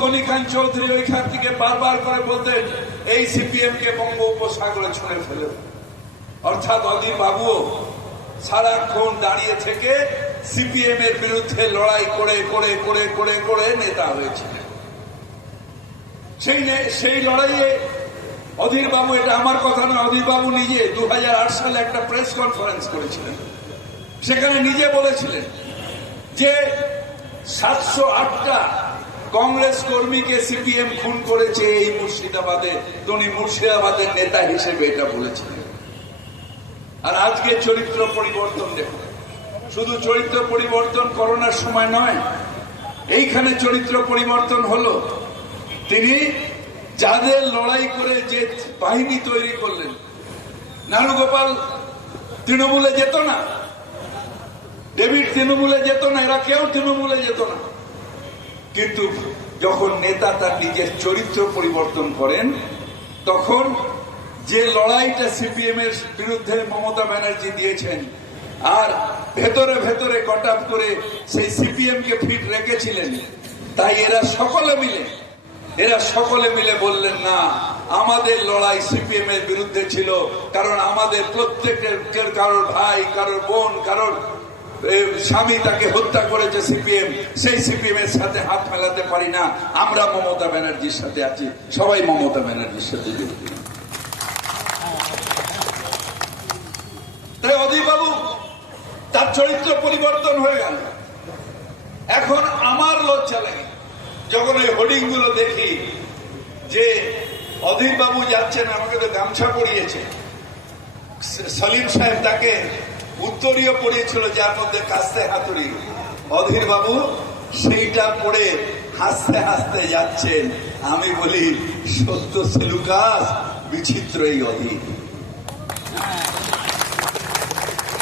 গনি খান চৌধুরী ওইখান থেকে বারবার করে বলতেন এই সিপিএম কে বঙ্গোপসাগরে ছুঁড়ে ফেলে অর্থাৎ অধীর বাবুও সারাক্ষণ দাঁড়িয়ে থেকে সিপিএম এর বিরুদ্ধে লড়াই করে করে করে করে করে নেতা হয়েছিলেন। সেই সেই লড়াইয়ে অধীর বাবু, এটা আমার কথা নয়, অধীর বাবু নিজে দু সালে একটা প্রেস কনফারেন্স করেছিলেন। সেখানে নিজে বলেছিলেন যে সাতশো আটটা কংগ্রেস কর্মীকে সিপিএম খুন করেছে এই মুর্শিদাবাদে। তিনি মুর্শিদাবাদের নেতা হিসেবে এটা বলেছিলেন আর আজকে চরিত্র পরিবর্তন দেখুন। শুধু চরিত্র পরিবর্তন করোনার সময় নয়, এইখানে চরিত্র পরিবর্তন হলো। তিনি যাদের লড়াই করে যে বাহিনী তৈরি করলেন নানুগোপাল তৃণমূলে যেত না ডেভিড তৃণমূলে যেত না, এরা কেউ তৃণমূলে যেত না। কিন্তু যখন নেতা তার নিজের চরিত্র পরিবর্তন করেন, তখন যে লড়াইটা সিপিএম এর বিরুদ্ধে মমতা ব্যানার্জি দিয়েছেন আর ভেতরে ভেতরে কটাপ করে সেই সিপিএম কে ফিট রেখেছিলেন, তাই এরা সকলে মিলে, এরা সকলে মিলে বললেন, না, আমাদের লড়াই সিপিএম এর বিরুদ্ধে ছিল, কারণ আমাদের প্রত্যেকের, কারোর ভাই, কারোর বোন, কারোর স্বামী তাকে হত্যা করেছে সিপিএম, সেই সিপিএম এর সাথে হাত মেলাতে পারি না। আমরা মমতা ব্যানার্জির সাথে আছি। সবাই মমতা ব্যানার্জির সাথে তাই অধীর বাবু তার চরিত্র পরিবর্তন হয়ে গেল। এখন আমার লজ্জা লাগে যখন ওই হোর্ডিংগুলো দেখি যে অধীর বাবু যাচ্ছেন, আমাকে তো গামছা পরিয়েছে। সলিম সাহেব তাকে উত্তরীয় পড়িয়েছিল, যার মধ্যে কাস্তে হাতুড়ি। অধীর বাবু, সেইটা পড়ে হাসতে হাসতে যাচ্ছেন। আমি বলি, সত্য সেলুকাস, বিচিত্র এই অধীর।